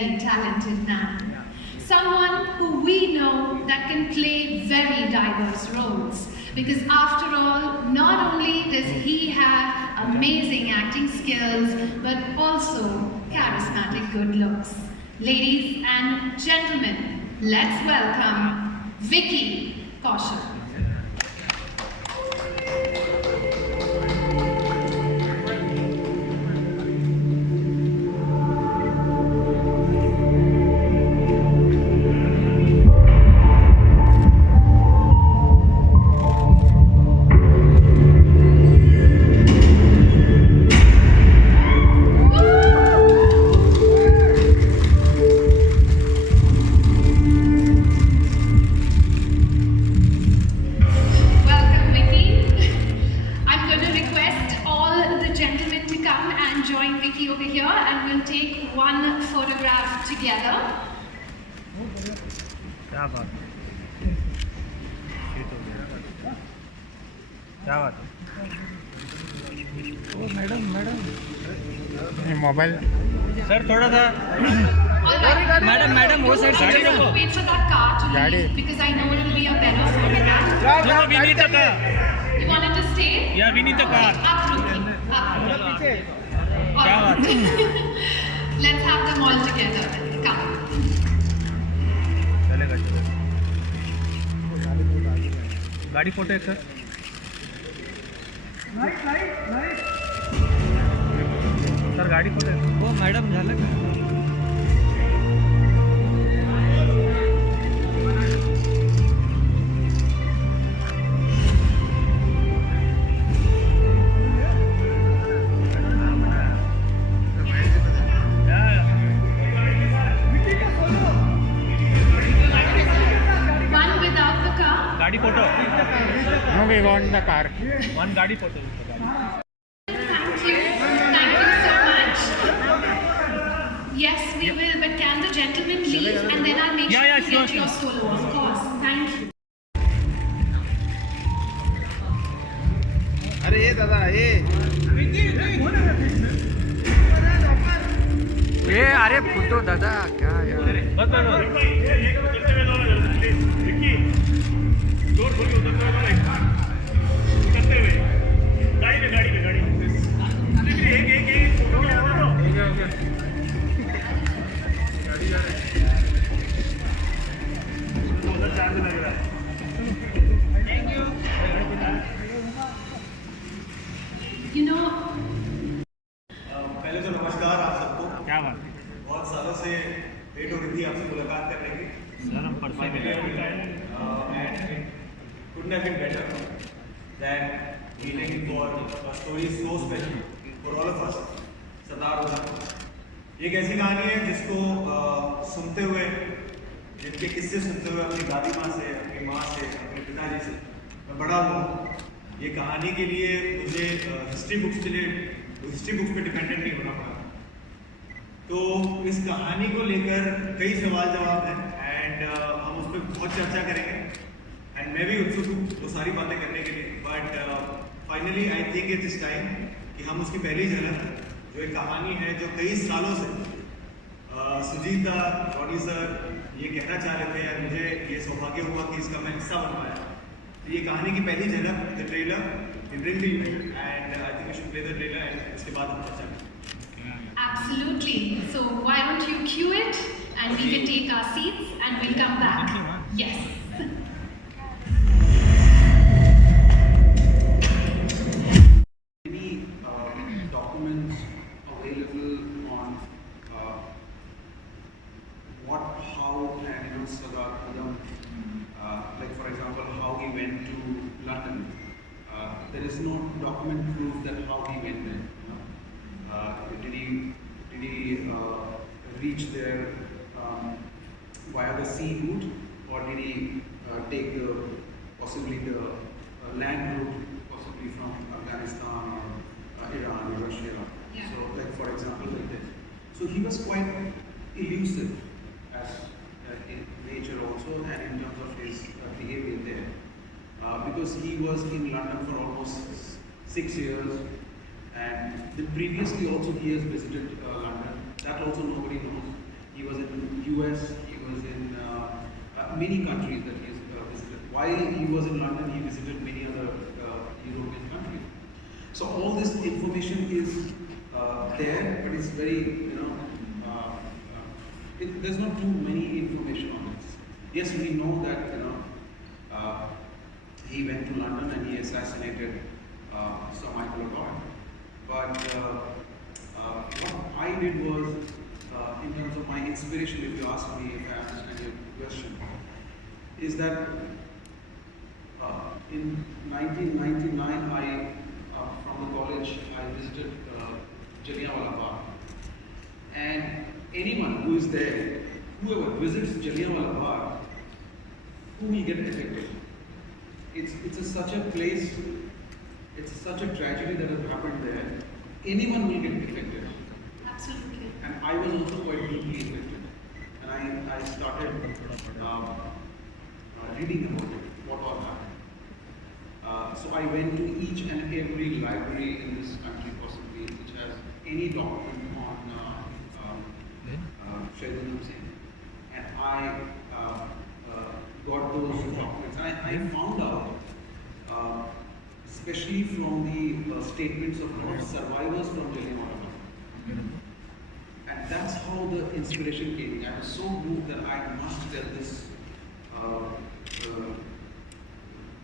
very talented man. Someone who we know that can play very diverse roles. Because after all, not only does he have amazing acting skills, but also charismatic good looks. Ladies and gentlemen, let's welcome Vicky Kaushal. Over here and we'll take one photograph together. क्या बात ओ madam mobile sir थोड़ा सा madam वो side से wait for that car to leave because I know it will be a better photograph. no we need the car. You wanted to stay? Yeah, we need the car. Up पीछे. क्या बात Let's have them all together. Come. चलेगा गाड़ी photo है sir sir गाड़ी photo है वो madam झालक photo. No, we want the car. One gadi photo. Thank you so much. Yes, we will, but can the gentleman leave and then I'll make sure to get your solo, of course. Thank you. अरे ये दादा ये अरे photo दादा क्या यार You know, पहले तो नमस्कार आप सबको। क्या बात बहुत सालों से वेट हो रही थी आपसे मुलाकात करने की। सर हम परसों मिले and couldn't have been better than meeting for a story so special for all of us. Sardar Udham एक ऐसी कहानी है जिसको सुनते हुए, जिनके किस्से सुनते हुए अपनी दादी माँ से, अपनी माँ से, अपने पिताजी से मैं बड़ा हूँ। ये कहानी के लिए मुझे हिस्ट्री बुक्स पे डिपेंडेंट नहीं होना पड़ा। तो इस कहानी को लेकर कई सवाल जवाब हैं एंड हम उस पर बहुत चर्चा करेंगे एंड मैं भी उत्सुक हूँ वो सारी बातें करने के लिए। But finally I think it is time कि हम उसकी पहली झलक जो एक कहानी है जो कई सालों से सुजीता रॉनी सर ये कहना चाह रहे थे और मुझे ये सौभाग्य हुआ कि इसका मैं हिस्सा बन पाया। तो ये कहानी की पहली झलक the trailer we bring the event and I think we should play the trailer and उसके बाद हम चर्चा करेंगे। absolutely. So why don't you cue it and we can take our seats and we'll come back. Yes. Any documents available on what, how, and Sardar Udham, like for example, how he went to London. There is no document proof that how he went there. Did he reach there via the sea route, or did he take possibly the land route, possibly from Afghanistan or Iran or Russia? Yeah. So, like for example, like this. So he was quite elusive as in nature also, and in terms of his behavior there, because he was in London for almost 6 years. And previously also he has visited London. That also nobody knows. He was in US, he was in many countries that he has visited. While he was in London, he visited many other European countries. So all this information is there, but it's very, there's not too many information on this. Yes, we know that, he went to London and he assassinated Sir Michael O'Donnell. But what I did was, in terms of my inspiration, if you ask me, if I understand your question, is that in 1999, from the college, I visited Jallianwala Bagh. And anyone who is there, whoever visits Jallianwala Bagh, who will get affected? It's such a place, it's such a tragedy that has happened there. Anyone will get affected. Absolutely. And I was also quite deeply affected. And I started reading about it, what all happened. So I went to each and every library in this country possibly which has any document on Sardar Udham Singh. And I got those documents. I found out, especially from the statements of survivors from Jallianwala Bagh. And that's how the inspiration came. I was so moved that I must tell this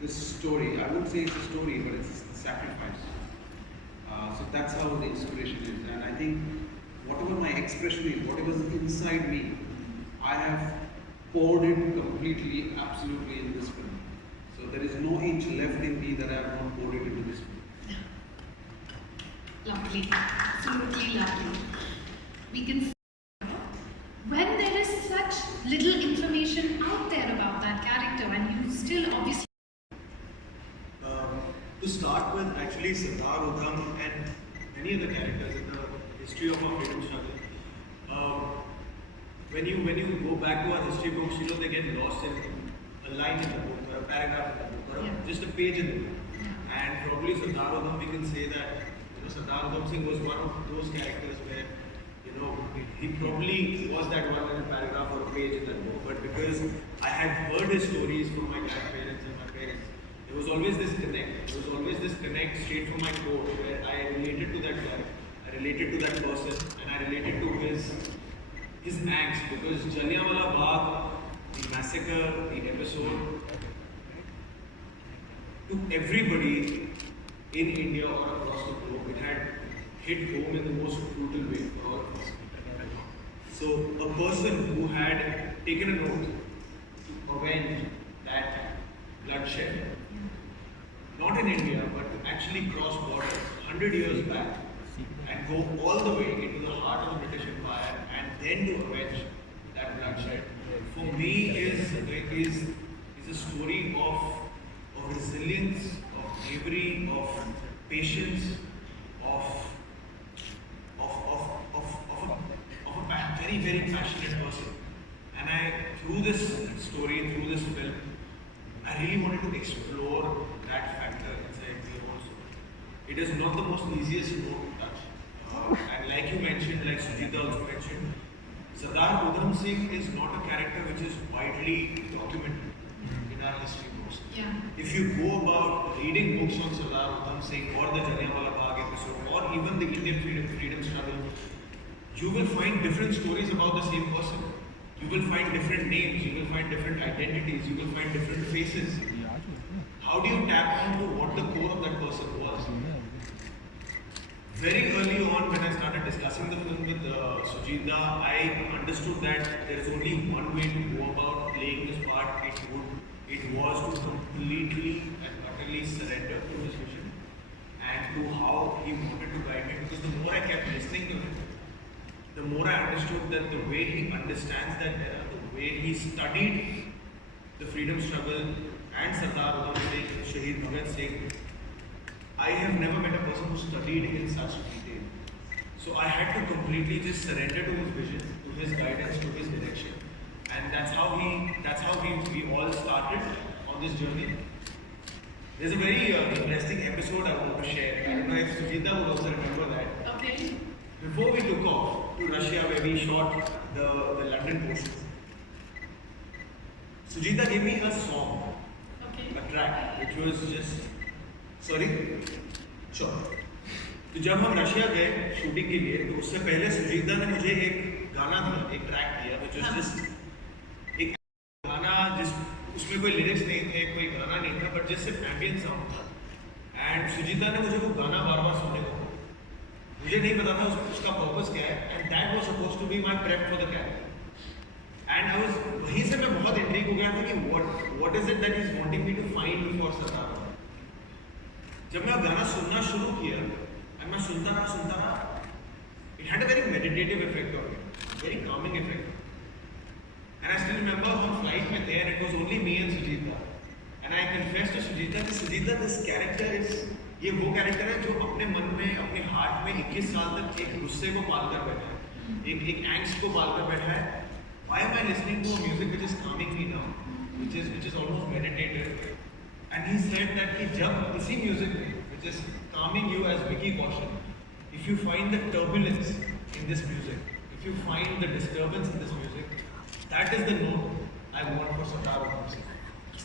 this story. I wouldn't say it's a story, but it's a sacrifice. So that's how the inspiration is. And I think whatever my expression is, whatever is inside me, I have poured it completely, absolutely in this film. So there is no inch left in me that I have not poured it into this film. Lovely. Absolutely lovely. We can see when there is such little information out there about that character and you still obviously to start with, actually Sardar Udham and many other characters in the history of our freedom struggle. When you go back to our history books, they get lost in a line in the book or a paragraph in the book or just a page in the book. And probably Sardar Udham, we can say that Sardar Udham Singh was one of those characters where he probably was that one in a paragraph or a page in that book. But because I had heard his stories from my grandparents and my parents, there was always this connect. There was always this connect straight from my core where I related to that guy, I related to that person, and I related to his acts. Because Jallianwala Bagh, the massacre, the episode, to everybody in India or across the globe, it had hit home in the most brutal way for all of us. So a person who had taken an oath to avenge that bloodshed, not in India, but to actually cross borders 100 years back and go all the way into the heart of the British Empire and then to avenge that bloodshed, for me is a story of resilience, of bravery, of patience, of a very, very passionate person. And through this story, through this film, I really wanted to explore that factor inside me also. It is not the most easiest note to touch. And like you mentioned, like Sujita also mentioned, Sardar Udham Singh is not a character which is widely documented in our history books. Yeah. If you go about reading books on Sardar Udham Singh or the Jallianwala Bagh episode or even the Indian freedom struggle, you will find different stories about the same person. You will find different names, you will find different identities, you will find different faces. How do you tap into what the core of that person was? Very early on when I started discussing the film with Sujita, I understood that there is only one way to go about playing this part. It was to completely and utterly surrender to his vision and to how he wanted to guide me. Because the more I kept listening to him, the more I understood that the way he understands that era, the way he studied the freedom struggle and Sardar Udham Singh, Shahid Bhagat Singh, I have never met a person who studied in such detail. So I had to completely just surrender to his vision, to his guidance, to his direction. And that's how we all started on this journey. There's a very interesting episode I want to share. I don't know if Sujita would also remember that. Okay. Before we took off to Russia, where we shot the London portion. Sujita gave me a song, a track, which was just, sorry, sure. तो जब हम Russia गए shooting के लिए, तो उससे पहले सुजीता ने मुझे एक गाना दिया, एक ट्रैक दिया, which was just एक गाना जिस उसमें कोई लिरिक्स नहीं थे, कोई गाना नहीं था, बट जस्ट सिर्फ एम्बियंट साउंड था. एंड सुजीता ने मुझे वो गाना बार बार सुनने को, मुझे नहीं पता था उसका पर्पस क्या है. And that was supposed to be my prep for the character. And I was, वहीं से मैं बहुत इंट्रिग हो गया था कि what is it that is wanting me to find for Sardar. जब मैं गाना सुनना शुरू किया, एंड मैं सुनता रहा, it had a very meditative effect on me, very calming effect. And I still remember हम फ्लाइट में थे, and it was only me and Sujita. And I confess to Sujita कि सुजीता, दिस कैरेक्टर इज, ये वो कैरेक्टर है जो अपने मन में, अपने हार्ट में 21 साल तक एक गुस्से को पाल कर बैठा है, एक एंग्स्ट को पाल कर बैठा है. Why am I listening to a music which is calming me now, which is almost meditative? And he said that कि जब इसी music में, which is calming you as Vicky Kaushal, if you find the turbulence in this music, if you find the disturbance in this music, that is the note I want for Sardar Udham Singh.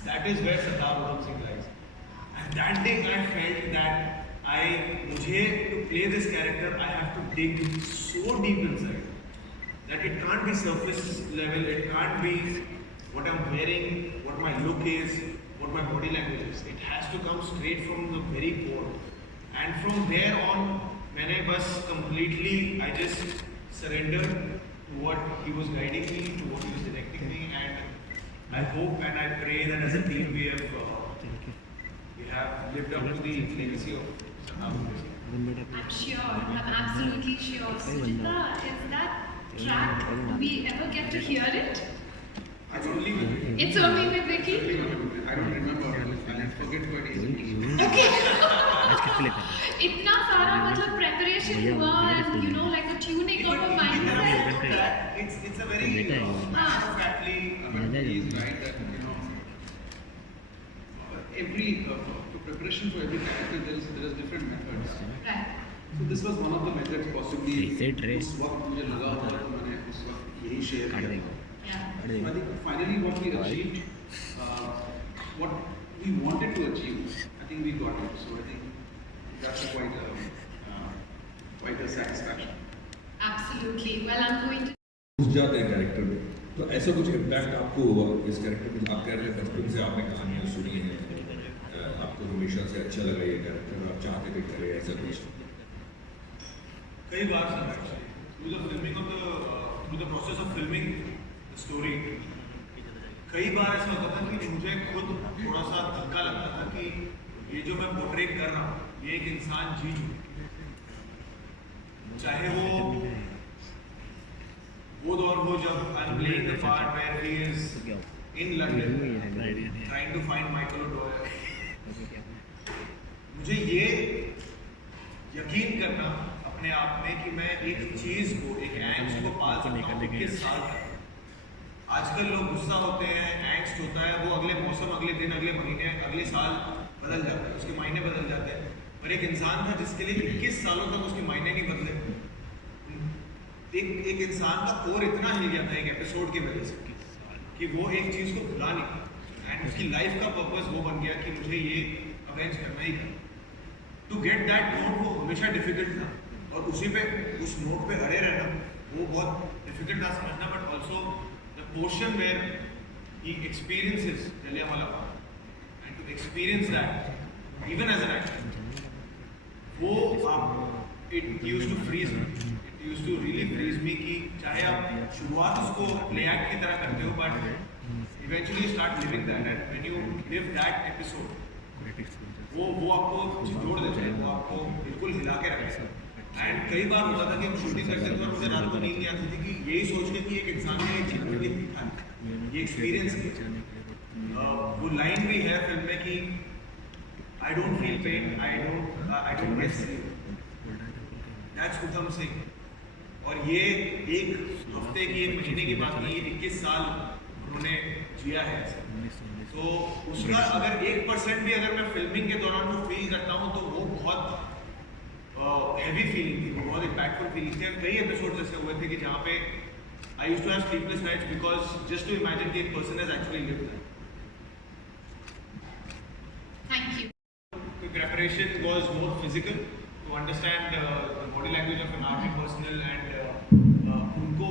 That is where Sardar Udham Singh lies. And that day I felt that मुझे to play this character, I have to dig so deep inside. That it can't be surface level, it can't be what I'm wearing, what my look is, what my body language is. It has to come straight from the very core. And from there on, मैंने बस completely, I just surrendered to what he was guiding me, to what he was directing me, and I hope and I pray that as a team we have lived up to the legacy of Sardar Udham Singh. I'm sure, I'm absolutely sure. Sujita, is that track, we ever get to hear it? It's only with me. It's only with Vicky? I don't remember. I forget quite easily. Okay. इतना सारा मतलब preparation हुआ, and you know, like the tuning of a mindset. It's a very matter-of-factly. He is right that, you know, every preparation for every character there is different methods. Right. So this was one of the methods possibly. उस वक्त मुझे लगा होगा कि मैंने उस वक्त यही शेयर किया. Yeah. So I think finally what we achieved, what we wanted to achieve, I think we got it. So I think that's quite a satisfaction. Absolutely. Well, I'm going to. घुस जाते हैं character में, तो ऐसा कुछ impact आपको हुआ इस कैरेक्टर में? आप कह रहे हैं बचपन से आपने कहानियाँ सुनी हैं, आपको हमेशा से अच्छा लगा ये कैरेक्टर, आप चाहते थे करे ऐसा कुछ? कई बार sir, actually through the process of filming the story, कई बार ऐसा होता था कि मुझे खुद थोड़ा सा धक्का लगता था कि ये जो मैं पोर्ट्रे कर रहा हूँ, ये एक इंसान जी चुका, चाहे वो दौर हो जब I am playing the part where he is in London trying to find Michael Dwyer. मुझे ये यकीन करना अपने आप में कि मैं एक चीज को, एक एंग्स्ट को पाल सकता हूँ 21 साल तक. आजकल लोग गुस्सा होते हैं, एंग्स्ट होता है, वो अगले मौसम, अगले दिन, अगले महीने, अगले साल बदल जाता है, उसके मायने बदल जाते हैं. पर एक इंसान था जिसके लिए 21 सालों तक उसके मायने नहीं बदले. एक इंसान का कोर इतना हिल गया था एक एपिसोड की वजह से कि वो एक चीज को भुला नहीं था. एंड उसकी लाइफ का पर्पस वो बन गया कि मुझे ये अवेंज करना ही करना. टू गेट दैट नोट वो हमेशा डिफिकल्ट था, और उसी पे, उस नोट पे अड़े रहना वो बहुत डिफिकल्ट था समझना. But also the portion where he experiences Jallianwala Bagh, and to experience that even as an actor, वो आप it used to freeze me, it used to really freeze me कि चाहे आप शुरुआत उसको प्ले एक्ट की तरह करते हो, but eventually start living that. And when you live that episode, वो आपको जोड़ देते हैं, वो आपको बिल्कुल हिला के रखते हैं. एंड कई बार होता था कि हम शूटिंग करते थे और मुझे रात को नींद नहीं आती थी कि यही सोच के कि एक इंसान ने एक जिंदगी दिखा, ये एक्सपीरियंस किया. वो लाइन भी है फिल्म में कि I don't feel pain, I don't get sleep, that's Udham Singh. और ये एक हफ्ते की, एक महीने की बात नहीं, 21 साल उन्होंने जिया है. तो उसका अगर 1% भी अगर मैं फिल्मिंग के दौरान वो फील करता हूँ तो वो बहुत हैवी फीलिंग थी, वो बहुत इम्पैक्टफुल फीलिंग थी. कई एपिसोड ऐसे हुए थे कि जहाँ पे I used to have sleepless nights because just to imagine that a person has actually lived that. Thank you. The preparation was more physical to understand the body language of an army personnel and उनको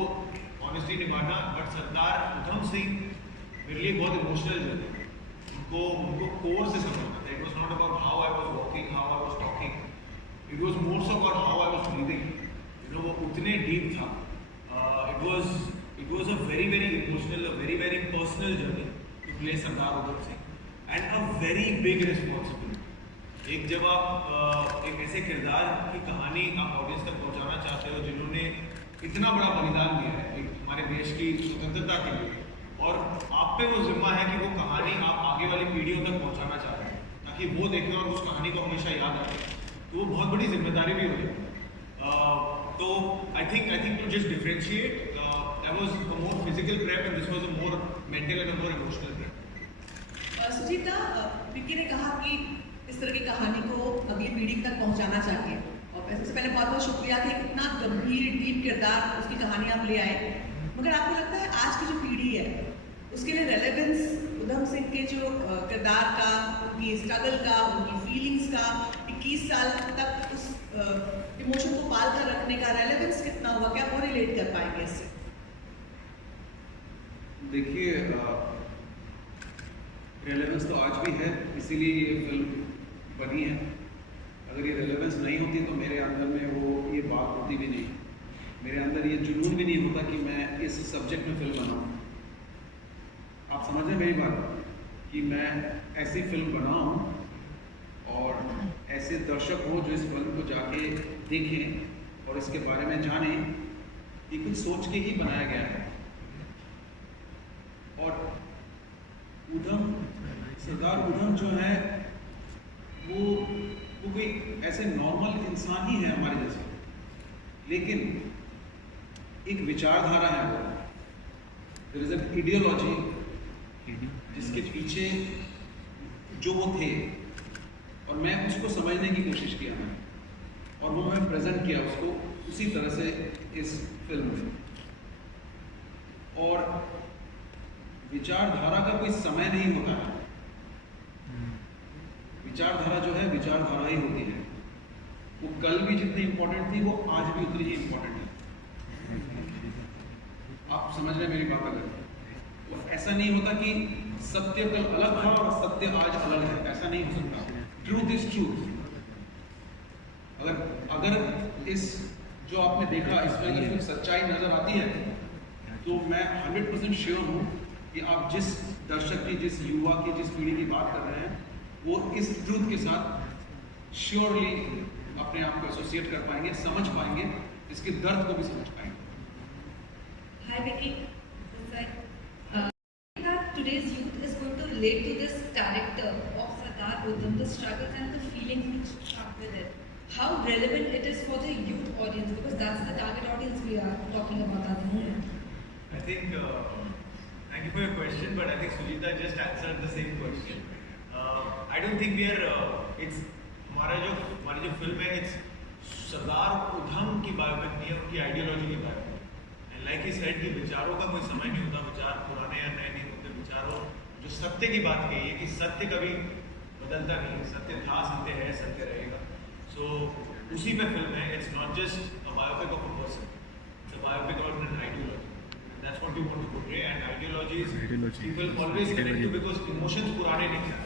honestly निभाना. But Sardar Udham Singh मेरे लिए बहुत emotional journey. उनको core से समझना था. It was not about how I was walking, how I was talking. It was more so about how I was breathing. You know, वो उतने deep था. It was a very emotional, a very personal journey to play Sardar Udham Singh, and a very big responsibility. एक जब आप एक ऐसे किरदार की कहानी आप ऑडियंस तक पहुंचाना चाहते हो जिन्होंने इतना बड़ा बलिदान दिया है एक हमारे देश की स्वतंत्रता के लिए, और आप पे वो जिम्मा है कि वो कहानी आप आगे वाली पीढ़ियों तक पहुंचाना चाह रहे हैं ताकि वो देखें और उस कहानी को हमेशा याद रखें, तो वो बहुत बड़ी जिम्मेदारी भी होती है. तो I think to just differentiate, that was a more physical prep and this was a more mental and a more emotional prep. Sujita, Vicky ने कहा कि इस तरह की कहानी को अगली पीढ़ी तक पहुंचाना चाहिए, और सबसे पहले बहुत बहुत शुक्रिया कि इतना गंभीर डीप किरदार उसकी कहानी आप ले आए. मगर आपको लगता है आज की जो पीढ़ी है उसके लिए रेलेवेंस उधम सिंह के जो किरदार का, उनकी स्ट्रगल का, उनकी फीलिंग्स का 21 साल तक उस इमोशन को पाल कर रखने का रेलेवेंस कितना हुआ, क्या वो रिलेट कर पाएंगे इससे? देखिए, रेलेवेंस तो आज भी है, इसीलिए ये फिल्म बनी है. अगर ये रेलेवेंस नहीं होती तो मेरे अंदर में वो ये बात होती भी नहीं, मेरे अंदर ये जुनून भी नहीं होता कि मैं इस सब्जेक्ट में फिल्म बनाऊं. आप समझ रहे मेरी बात, कि मैं ऐसी फिल्म बनाऊं और ऐसे दर्शक हो जो इस फिल्म को जाके देखें और इसके बारे में जाने. ये कुछ सोच के ही बनाया गया है. और सरदार उधम जो है वो कोई ऐसे नॉर्मल इंसान ही है हमारे जैसे, लेकिन एक विचारधारा है वो. देयर इज एन आइडियोलॉजी जिसके पीछे जो वो थे, और मैं उसको समझने की कोशिश किया मैं, और वो मैं प्रेजेंट किया उसको उसी तरह से इस फिल्म में. और विचारधारा का कोई समय नहीं होता है. विचारधारा जो है विचारधारा ही होती है. वो कल भी जितनी इंपॉर्टेंट थी वो आज भी उतनी ही इंपॉर्टेंट है. आप समझ रहे हैं मेरी बात? अगर वो ऐसा नहीं होता कि सत्य कल अलग था और सत्य आज अलग है, ऐसा नहीं हो सकता. Truth is truth. अगर इस जो आपने देखा इसमें अगर कोई सच्चाई नजर आती है तो मैं 100% श्योर हूँ कि आप जिस दर्शक की, जिस युवा की, जिस पीढ़ी की बात कर रहे हैं वो इस ट्रूथ के साथ श्योरली अपने आप को एसोसिएट कर पाएंगे, समझ पाएंगे, इसके दर्द को भी समझ पाएंगे. Hi Vicky, that today's youth is going to relate to this character of Sardar Udham, the struggles and the feelings which come with it. How relevant it is for the youth audience, because that's the target audience we are talking about at the moment. I think, thank you for your question, but I think Sujita just answered the same question. I don't think we are, it's हमारी जो film है, it's Sardar Udham की biopic नहीं है, उनकी ideology की biopic. And like he said कि विचारों का कोई समय नहीं होता, विचार पुराने या नए नहीं होते. विचारों जो सत्य की बात कही है कि सत्य कभी बदलता नहीं, सत्य था, सत्य है, सत्य रहेगा. सो उसी पे फिल्म है. It's not just a biopic of a person, it's a biopic of an ideology. That's what we want to portray, and ideologies people always connect to because emotions पुराने नहीं हैं.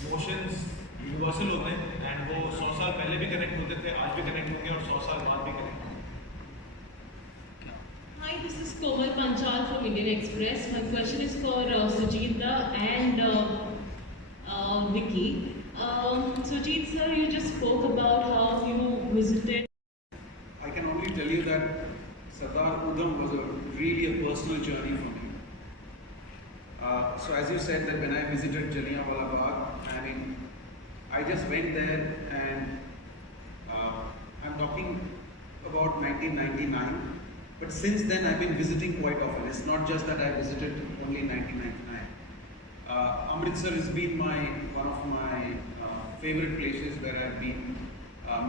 Emotions universal होते हैं, and वो 100 साल पहले भी connect होते थे, आज भी कनेक्ट होंगे और 100 साल बाद भी कनेक्ट होंगे. Hi, this is Komal Panchal from Indian Express. My question is for Sujita and Vicky. Sujit sir, you just spoke about how you visited. I can only tell you that Sardar Udham was really a personal journey for me. So as you said that when I visited Jallianwala Bagh, I mean, I just went there and I'm talking about 1999. But since then I've been visiting quite often. It's not just that I visited only in 1999. Amritsar has been one of my favorite places where I've been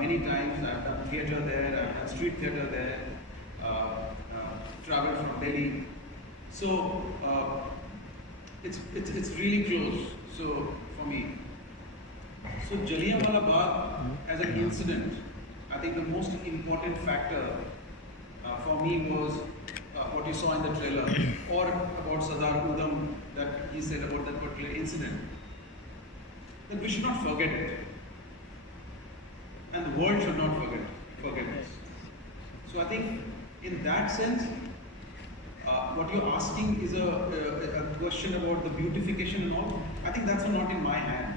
many times. I've done theatre there, I've done street theatre there. traveled from Delhi. So it's really close. So for me, so Jallianwala Bagh as an incident, I think the most important factor for me was what you saw in the trailer, or about Sardar Udham, that he said about that particular incident. That we should not forget it, and the world should not forget this. So I think in that sense, what you're asking is a question about the beautification and all. I think that's not in my hand.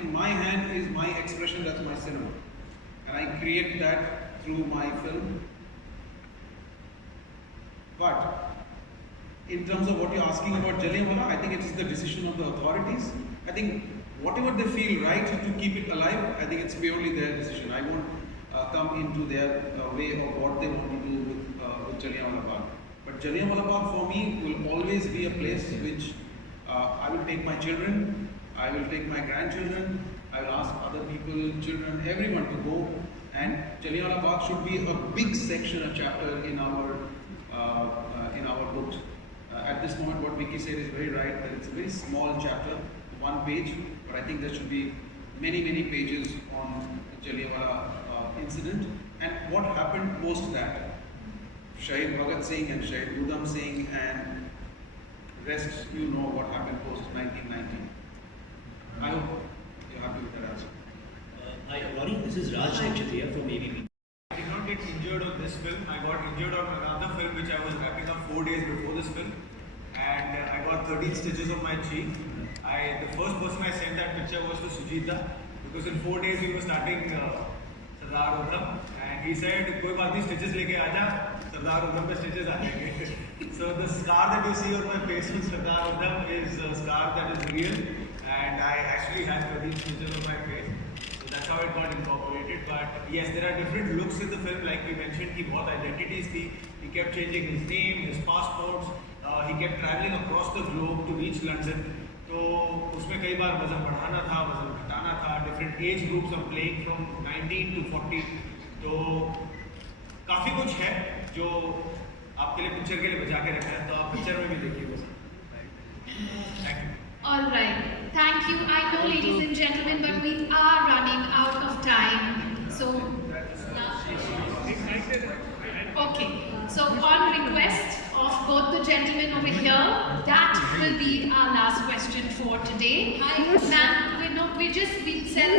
In my hand is my expression, that's my cinema. And I create that through my film. But in terms of what you're asking about Jallianwala, I think it is the decision of the authorities. I think whatever they feel right to keep it alive, I think it's purely their decision. I won't come into their way of what they want to do with Jallianwala Bagh. But Jallianwala Bagh for me will always be a place which I will take my children, I will take my grandchildren, I will ask other people, children, everyone to go. And Jallianwala Bagh should be a big section, a chapter in our books. At this moment, what Vicky said is very right, that it's a very small chapter, one page, but I think there should be many, many pages on the Jallianwala incident and what happened post that. Shahid Bhagat Singh and Shahid Udham Singh and rest, you know what happened post 1990. I hope you're happy with that answer. Hi, Ronnie, this is Raj Nakshatriya from ABP. I did not get injured on this film. I got injured on another film which I was wrapping up 4 days before this film, and I got 13 stitches on my cheek. The first person I sent that picture was to Sujita, because in 4 days we were starting Sardar Udham, and he said, "Koi baat nahi, stitches leke aaja, Sardar Udham pe stitches aayenge." So the scar that you see on my face on Sardar Udham is a scar that is real, and I actually had 13 stitches on my face. That's how it got incorporated. But yes, there are different looks in the film, like we mentioned, कि बहुत identities थी. He kept changing his name, his passports. He kept traveling across the globe to reach London. तो उसमें कई बार वजन बढ़ाना था, वजन घटाना था. Different age groups are playing from 19 to 40. तो काफी कुछ है जो आपके लिए पिक्चर के लिए बचा के रखा है. तो आप पिक्चर में भी देखिए. Thank you. All right, thank you. I know, ladies and gentlemen, but we are running out of time. So, okay. So, on request of both the gentlemen over here, that will be our last question for today. Ma'am, we'll sell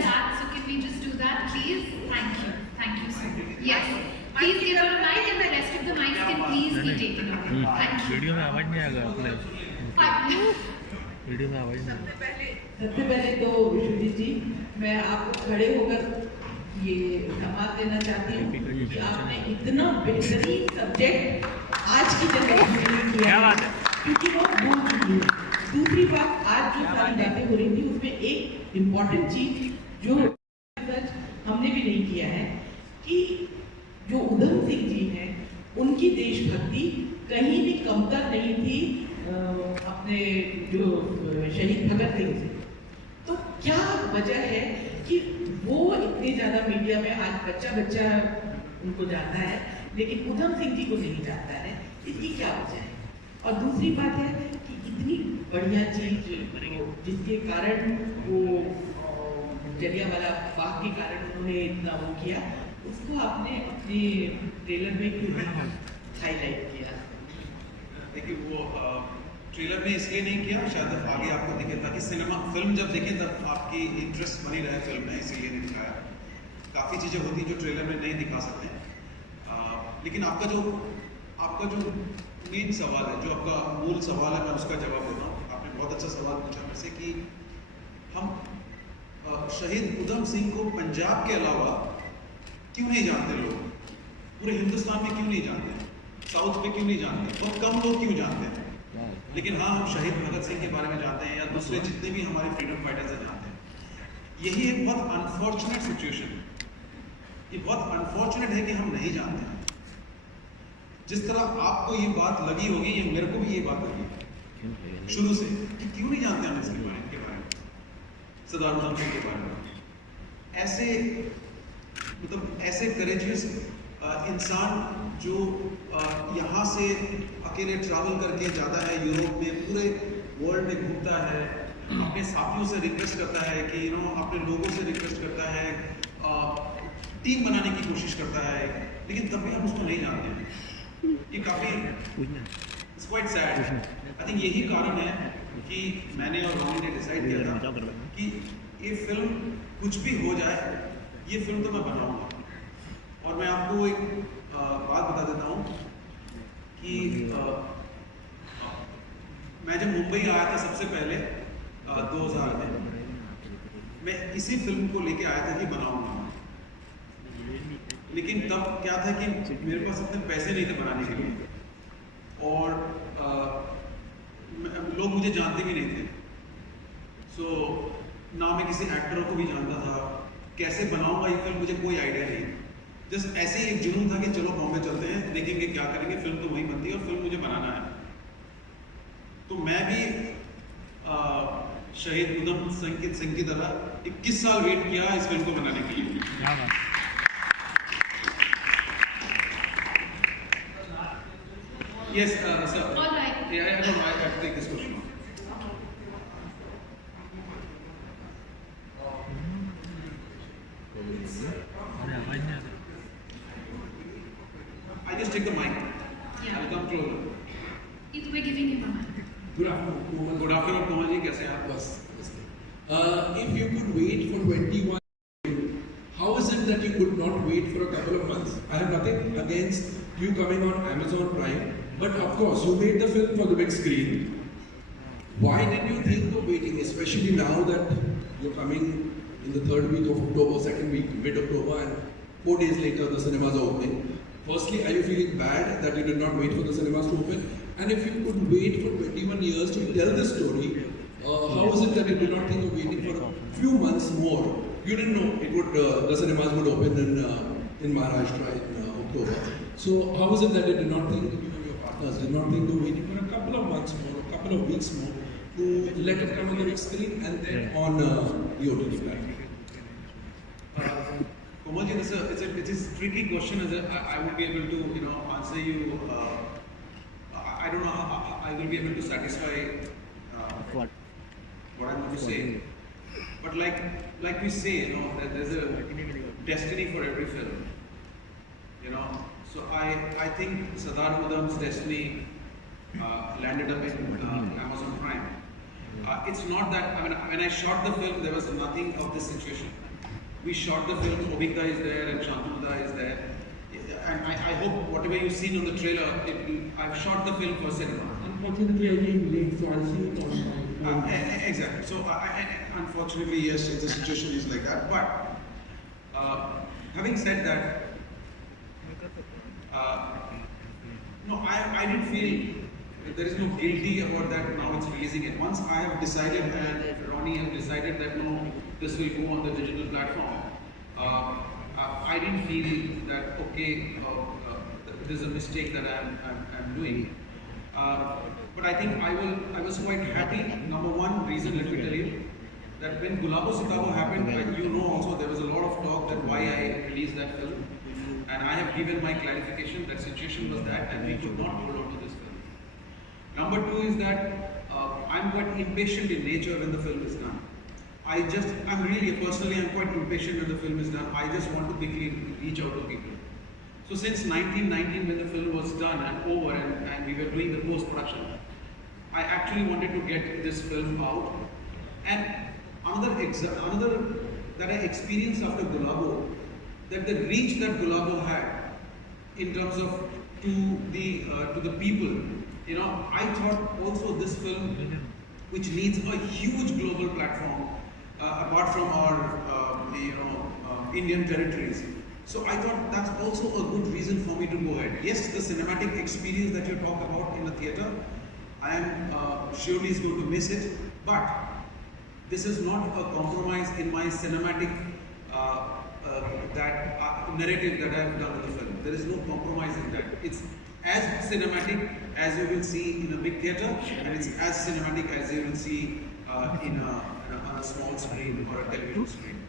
that. So, can we just do that, please? Thank you. Thank you, sir. Yes. Please give her a mic, and the rest of the mics can please be taken away. Thank you. Video में आवाज नहीं आएगा. Video में आवाज नहीं. सबसे पहले तो विश्वजीत जी, मैं आपको खड़े होकर ये धन्यवाद देना चाहती हूँ कि आपने इतना बेहतरीन सब्जेक्ट आज की जनरेशन में किया. क्या बात है, क्योंकि वो भूल चुकी है. दूसरी बात, आज जो सारी बातें हो रही थी उसमें एक इम्पॉर्टेंट चीज जो हमने भी नहीं किया है कि जो उधम सिंह जी हैं उनकी देशभक्ति कहीं भी कमतर नहीं थी अपने जो शहीद भगत सिंह से. तो क्या वजह है कि वो इतने ज्यादा मीडिया में आज बच्चा उनको जानता है, लेकिन उधम सिंह जी को नहीं जानता है? इसकी क्या वजह है? और दूसरी बात है कि इतनी बढ़िया चीज जिसके कारण वो जलियांवाला बाग के कारण उन्होंने इतना वो किया, उसको आपने अपने ट्रेलर में क्यों नहीं हाईलाइट किया? देखिए, वो ट्रेलर में इसलिए नहीं किया, शायद आगे आपको दिखे, ताकि सिनेमा फिल्म जब देखें तब आपकी इंटरेस्ट बनी रहे फिल्म में, इसीलिए नहीं दिखाया. काफ़ी चीज़ें होती जो ट्रेलर में नहीं दिखा सकते. लेकिन आपका जो मेन सवाल है, जो आपका मूल सवाल है, मैं उसका जवाब देता हूँ. आपने बहुत अच्छा सवाल पूछा मेरे से कि हम शहीद उधम सिंह को पंजाब के अलावा क्यों नहीं जानते लोग, पूरे हिंदुस्तान में क्यों नहीं जानते, साउथ में क्यों नहीं जानते, बहुत कम लोग क्यों जानते हैं. लेकिन हाँ, हम शहीद भगत सिंह के बारे में जानते हैं, या दूसरे जितने भी हमारे फ्रीडम फाइटर्स हैं जानते हैं. यही एक बहुत अनफॉर्चुनेट सिचुएशन है. ये बहुत अनफॉर्चुनेट है कि हम नहीं जानते हैं. जिस तरह आपको ये बात लगी होगी, ये मेरे को भी ये बात लगी शुरू से कि क्यों नहीं जानते हम इसके बारे में, सरदार उधम सिंह के बारे में. ऐसे करेजियस इंसान जो यहाँ से अकेले ट्रैवल करके जाता है यूरोप में, पूरे वर्ल्ड में घूमता है, अपने साथियों से रिक्वेस्ट करता है कि अपने लोगों से रिक्वेस्ट करता है, टीम बनाने की कोशिश करता है, लेकिन तब भी हम उसको नहीं जानते हैं। ये काफ़ी it's quite sad. I think यही कारण है कि मैंने और रानी ने डिसाइड किया था कि ये फिल्म कुछ भी हो जाए, ये फिल्म तो मैं बनाऊंगा। और मैं आपको एक बात बता देता हूँ कि मैं जब मुंबई आया था सबसे पहले 2000 में, मैं इसी फिल्म को लेके आया था कि बनाऊंगा, लेकिन तब क्या था कि मेरे पास इतने पैसे नहीं थे बनाने के लिए, और लोग मुझे जानते भी नहीं थे। सो ना मैं किसी एक्टरों को भी जानता था, कैसे बनाऊंगा ये फिल्म मुझे कोई आइडिया नहीं। जस्ट ऐसे ही एक जुनून था कि चलो बॉम्बे चलते हैं, देखेंगे क्या करेंगे, फिल्म तो वहीं बनती है और फिल्म मुझे बनाना है। तो मैं भी शहीद उधम सिंह की तरह 21 साल वेट किया इस फिल्म को बनाने के लिए। Yes, sir. All right. Yeah, I have to take this question. I just take the mic. Yeah. I'll come closer. We're giving him a mic. Good afternoon, Komal. Good afternoon, Komal ji. कैसे हैं आप? बस, if you could wait for 21, how is it that you could not wait for a couple of months? I have nothing against you coming on Amazon Prime, but of course you made the film for the big screen. Why did you think of waiting, especially now that you're coming in the third week of October, second week, mid-October, and 4 days later the cinemas are opening? Firstly, are you feeling bad that you did not wait for the cinemas to open? And if you could wait for 21 years to tell this story, how is it that you did not think of waiting for a few months more? You didn't know it would the cinemas would open in Maharashtra in October. So how is it that you did not think, you and your partners did not think of waiting for a couple of months more, a couple of weeks more, to let it come on the big screen and then on the OTT platform? Komal ji, it is a tricky question. I will be able to answer you. I don't know how I will be able to satisfy what I want to say. But like we say, that there's a destiny for every film. So I think Sardar Udham's destiny landed up in Amazon Prime. It's not that, when I shot the film, there was nothing of this situation. We shot the film, Obika is there and Shantnuda is there. And I hope whatever you've seen on the trailer, I've shot the film for cinema. Unfortunately, I came late, so I'll see it on my Exactly. So unfortunately, yes, the situation is like that. But having said that, no, I didn't feel there is no guilty about that. Now it's releasing it. Once I have decided and Ronnie has decided that no, this will go on the digital platform, I didn't feel that okay, this is a mistake that I'm doing. But I think I was quite happy. Number one reason, let me tell you, that when Gulabo Sitabo happened, also there was a lot of talk that why I released that film. And I have given my clarification that situation was that and we could not hold on to this film. Number two is that I'm quite impatient in nature when the film is done. I'm quite impatient when the film is done. I just want to quickly reach out to people. So since 1919, when the film was done and over and we were doing the post-production, I actually wanted to get this film out. And another that I experienced after Gulabo, that the reach that Gulabo had in terms of to the people, I thought also this film, which needs a huge global platform, apart from our Indian territories. So I thought that's also a good reason for me to go ahead. Yes, the cinematic experience that you talk about in the theatre, I am surely is going to miss it, but this is not a compromise in my cinematic narrative that I have done in the film. There is no compromise in that. It's as cinematic as you will see in a big theatre, and it's as cinematic as you will see on a small screen or a television screen.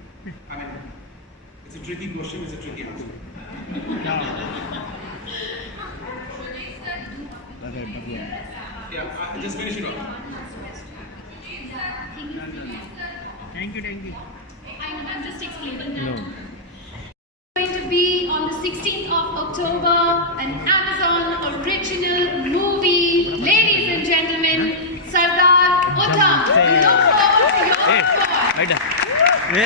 It's a tricky question, it's a tricky answer. just finish it off. Thank you. I'm just explaining now. Going to be on the 16th of October, an Amazon original movie. Ladies and gentlemen, Sardar Udham. We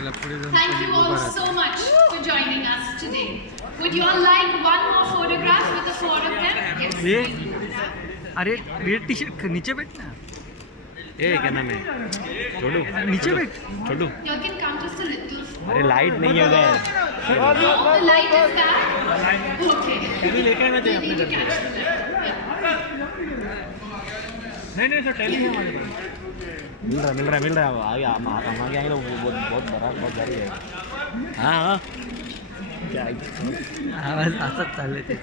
look forward to your support. Thank you all so much for joining us today. Would you all like one more photograph with the four of them? Yes. अरे red T shirt नीचे बैठ ना क्या नाम है छोड़ू नीचे बैठ छोड़ू You can come just a little. अरे लाइट नहीं है उधर The light is back. Okay. टेली लेके आना चाहिए अपने घर नहीं सर टेली है हमारे पास मिल रहा है आगे हमारे आगे बहुत भारी है हाँ क्या आवाज आसत चल लेते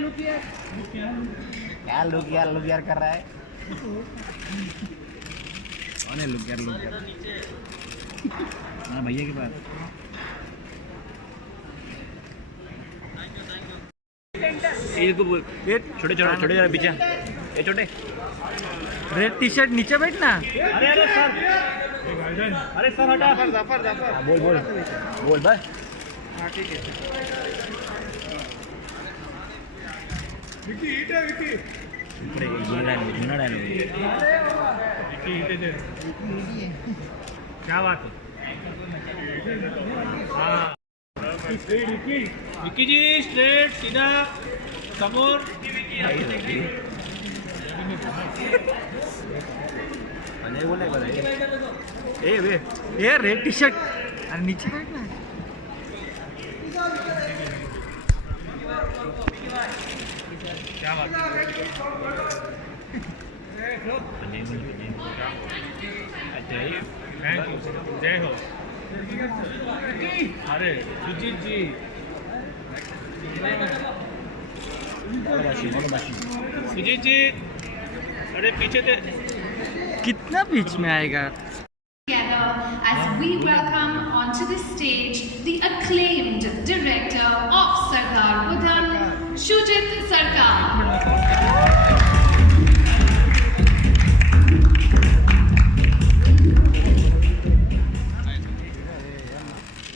लुक यार कर रहा है कौन है लुक यार हाँ भैया के पास ये छोटे पीछे ये छोटे रेड टी शर्ट नीचे बैठ ना अरे सर हटा जाफर बोल बस हाँ ठीक है विकी हीट है विकी क्या बात है हाँ विकी जी स्ट्रेट सीधा समोर ये रेड टी शर्ट अरे नीचे बैठना क्या बात जय हो अरे सुजीत जी सुजीत जी अरे पीछे थे कितना बीच में आएगा Together as we welcome onto the stage the acclaimed director of Sardar Udham, Shujit Sarkar.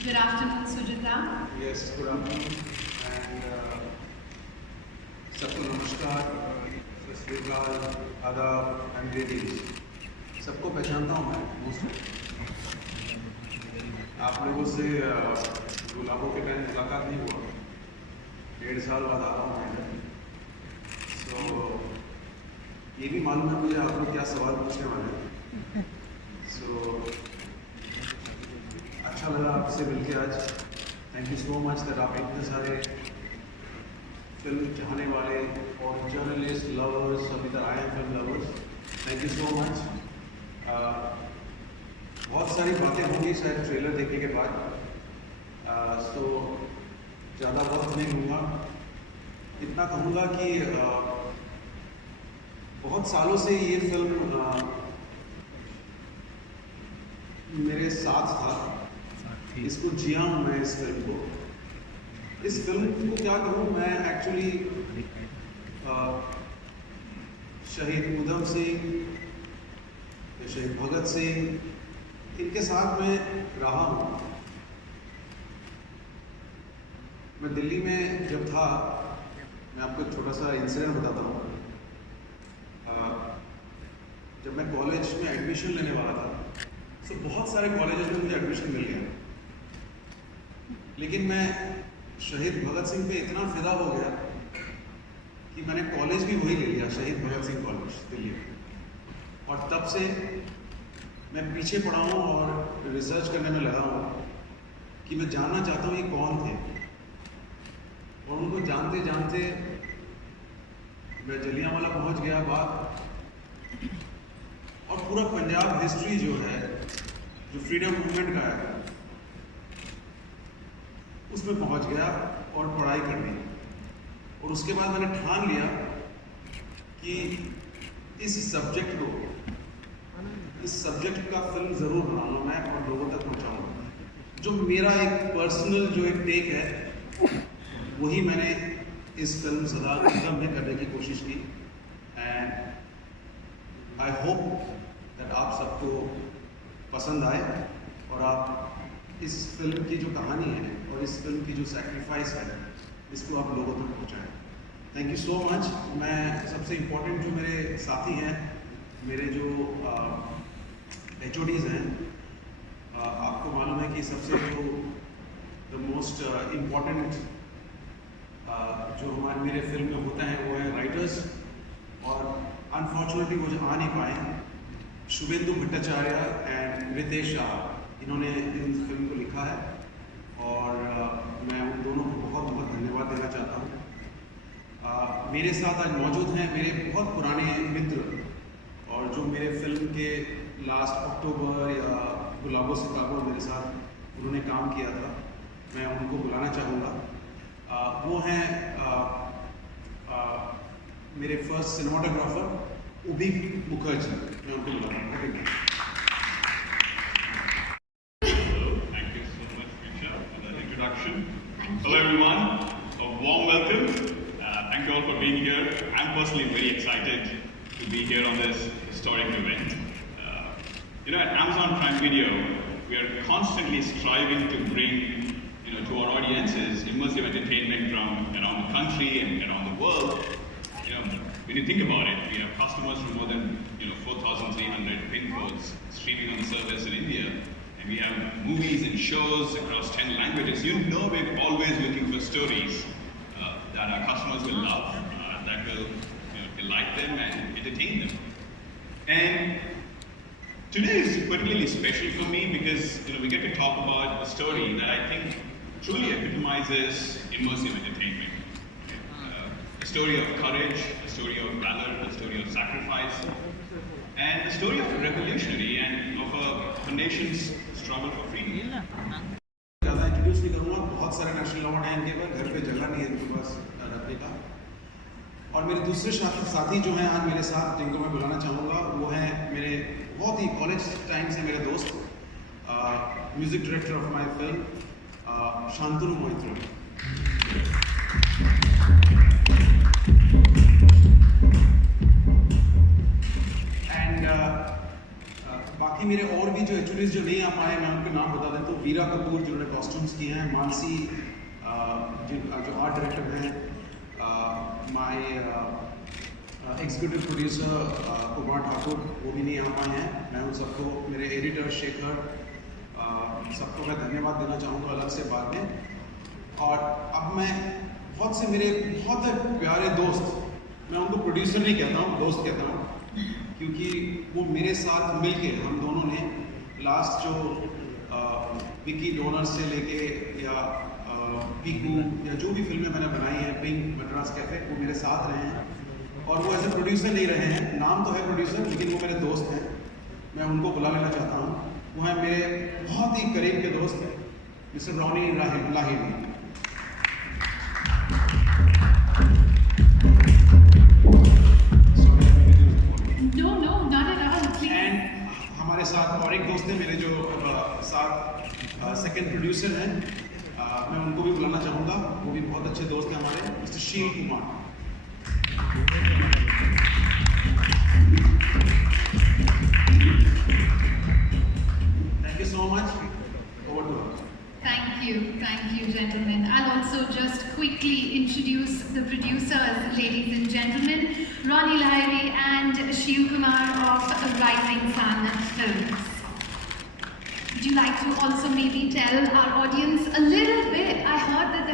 Good afternoon, Sujita. Yes, good afternoon. And सबको नमस्कार, सत श्री अकाल, आदाब and greetings. सबको पहचानता हूँ मैं मोस्टली आप लोगों से गुलाबों के टाइम मुलाकात नहीं हुआ 1.5 साल बाद आ रहा हूँ मैं सो ये भी मालूम है मुझे आप लोग क्या सवाल पूछने वाले हैं सो अच्छा लगा आपसे मिलके आज thank you so much that आप इतने सारे फिल्म चाहने वाले और जर्नलिस्ट लवर्स सभी तरह आए film lovers thank you so much बहुत सारी बातें होंगी शायद ट्रेलर देखने के बाद सो ज़्यादा वक्त नहीं लूँगा इतना कहूँगा कि बहुत सालों से ये फिल्म मेरे साथ था इसको जिया हूँ मैं इस फिल्म को इस फिल्म को क्या कहूँ मैं एक्चुअली शहीद उधम सिंह शहीद भगत सिंह इनके साथ में रहा हूँ मैं दिल्ली में जब था मैं आपको एक छोटा सा इंसिडेंट बताता हूँ जब मैं कॉलेज में एडमिशन लेने वाला था तो बहुत सारे कॉलेजेस में मुझे एडमिशन मिल गया लेकिन मैं शहीद भगत सिंह पे इतना फिदा हो गया कि मैंने कॉलेज भी वही ले लिया शहीद भगत सिंह कॉलेज दिल्ली में और तब से मैं पीछे पड़ा हूँ और रिसर्च करने में लगा हूँ कि मैं जानना चाहता हूँ ये कौन थे और उनको जानते जानते मैं जलियांवाला पहुँच गया बात और पूरा पंजाब हिस्ट्री जो है जो फ्रीडम मूवमेंट का है उसमें पहुँच गया और पढ़ाई कर ली और उसके बाद मैंने ठान लिया कि इस सब्जेक्ट का फिल्म ज़रूर बनाऊंगा मैं और लोगों तक पहुंचाऊंगा जो मेरा एक पर्सनल जो एक टेक है वही मैंने इस फिल्म सरदार उधम में करने की कोशिश की। एंड आई होप दैट आप सबको पसंद आए और आप इस फिल्म की जो कहानी है और इस फिल्म की जो सेक्रीफाइस है इसको आप लोगों तक पहुँचाएँ। Thank you so much. मैं सबसे इम्पोर्टेंट जो मेरे साथी हैं, मेरे जो HODs हैं, आपको मालूम है कि सबसे जो द मोस्ट इम्पॉर्टेंट जो हमारे मेरे फिल्म में होता है वो है राइटर्स, और अनफॉर्चुनेटली वो जो आ नहीं पाए, शुभेंदु भट्टाचार्य एंड रितेश शाह, इन्होंने इन फिल्म को लिखा है और मैं उन दोनों को बहुत बहुत धन्यवाद देना चाहता हूँ। मेरे साथ आज मौजूद हैं मेरे बहुत पुराने मित्र, और जो मेरे फिल्म के लास्ट अक्टूबर या गुलाबों से काबुल मेरे साथ उन्होंने काम किया था, मैं उनको बुलाना चाहूँगा। वो हैं मेरे फर्स्ट सिनेमाटोग्राफर उभी मुखर्जी, मैं उनको बुलाना चाहूँगा। Thank you so much, Richa, for that introduction. Hello everyone, a warm welcome. Thank you all for being here. I'm personally very excited to be here on this historic event. At Amazon Prime Video, we are constantly striving to bring, to our audiences immersive entertainment from around the country and around the world. When you think about it, we have customers from more than 4,300 pin codes streaming on the service in India, and we have movies and shows across 10 languages. We're always looking for stories that our customers will love, that will delight them and entertain them. And today is particularly special for me because we get to talk about a story that I think truly epitomizes immersive entertainment. A story of courage, a story of valor, a story of sacrifice, and a story of a revolutionary and of a nation's struggle for freedom. ज़्यादा introduce नहीं करूँगा, बहुत सारे national award हैं इनके पास, घर पे जगह नहीं है इनके पास रखने का। और मेरे दूसरे साथी जो हैं आज मेरे साथ, जिनको मैं बुलाना चाहूँगा, वो हैं मेरे बहुत ही कॉलेज टाइम से मेरे दोस्त, music director of my film Shantanu Moitra. And बाकी मेरे और भी जो HODs जो नहीं आ पाए, मैं उनके नाम बता दें तो वीरा कपूर जिन्होंने कॉस्ट्यूम्स किए हैं, मानसी जो आर्ट डायरेक्टर हैं, my executive producer Kumar Thakur, वो भी नहीं आ पाए हैं। मैं उन सबको, मेरे एडिटर शेखर, सबको मैं धन्यवाद देना चाहूँगा अलग से बाद में। और अब मैं बहुत से मेरे बहुत प्यारे दोस्त, मैं उनको प्रोड्यूसर नहीं कहता हूँ, दोस्त कहता हूँ, क्योंकि वो मेरे साथ मिलके हम दोनों ने लास्ट जो विकी डोनर से लेके या पीकू या जो भी फिल्में मैंने बनाई हैं, पिंक, मद्रास कैफे, वो मेरे साथ रहे हैं और वो एज ए प्रोड्यूसर नहीं रहे हैं। नाम तो है प्रोड्यूसर, लेकिन वो मेरे दोस्त हैं, मैं उनको बुला लेना चाहता हूँ। वो हैं मेरे बहुत ही करीब के दोस्त mister Ronnie Lahiri. No, not at all, please. And हमारे साथ और एक दोस्त हैं मेरे जो साथ सेकंड प्रोड्यूसर हैं, मैं उनको भी बुलाना चाहूँगा, वो भी बहुत अच्छे दोस्त हैं हमारे, mister Sheel Kumar. Thank you so much. Over to you. Thank you, gentlemen. I'll also just quickly introduce the producers, ladies and gentlemen, Ronnie Lahiri and Shiv Kumar of Rising Sun Films. Would you like to also maybe tell our audience a little bit? I heard that